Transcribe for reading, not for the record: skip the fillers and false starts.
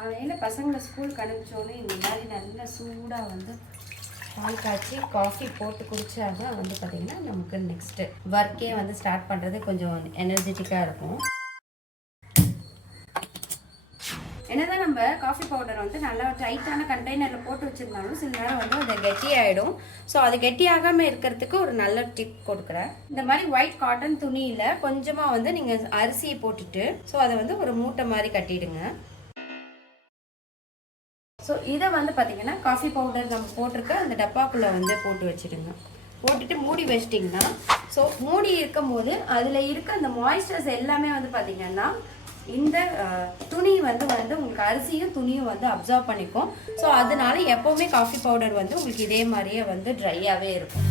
காலையில் பசங்களை ஸ்கூலுக்கு அனுப்பிச்சோன்னே இந்த மாதிரி நல்லா சூடாக வந்து பால் காய்ச்சி காஃபி போட்டு குடித்தாங்க வந்து பார்த்திங்கன்னா நமக்கு நெக்ஸ்ட்டு ஒர்க்கே வந்து ஸ்டார்ட் பண்ணுறது கொஞ்சம் எனர்ஜெட்டிக்காக இருக்கும். என்னதான் நம்ம காஃபி பவுடர் வந்து நல்லா டைட்டான கண்டெய்னரில் போட்டு வச்சுருந்தாலும் சில நேரம் வந்து அது கெட்டியாகிடும். ஸோ அது கெட்டியாகாமல் இருக்கிறதுக்கு ஒரு நல்ல டிப் கொடுக்குறேன். இந்த மாதிரி ஒயிட் காட்டன் துணியில் கொஞ்சமாக வந்து நீங்கள் அரிசியை போட்டுட்டு ஸோ அதை வந்து ஒரு மூட்டை மாதிரி கட்டிடுங்க. ஸோ இதை வந்து பார்த்திங்கன்னா காஃபி பவுடர் நம்ம போட்டிருக்க அந்த டப்பாக்குள்ளே வந்து போட்டு வச்சுடுங்க. போட்டுட்டு மூடி வச்சிட்டிங்கன்னா ஸோ மூடி இருக்கும் போது அதில் இருக்க அந்த மாய்ஸ்சர்ஸ் எல்லாமே வந்து பார்த்திங்கன்னா இந்த துணி வந்து உங்களுக்கு அரிசியும் துணியும் வந்து அப்சர்வ் பண்ணிக்கும். ஸோ அதனால எப்போவுமே காஃபி பவுடர் வந்து உங்களுக்கு இதே மாதிரியே வந்து ட்ரையாகவே இருக்கும்.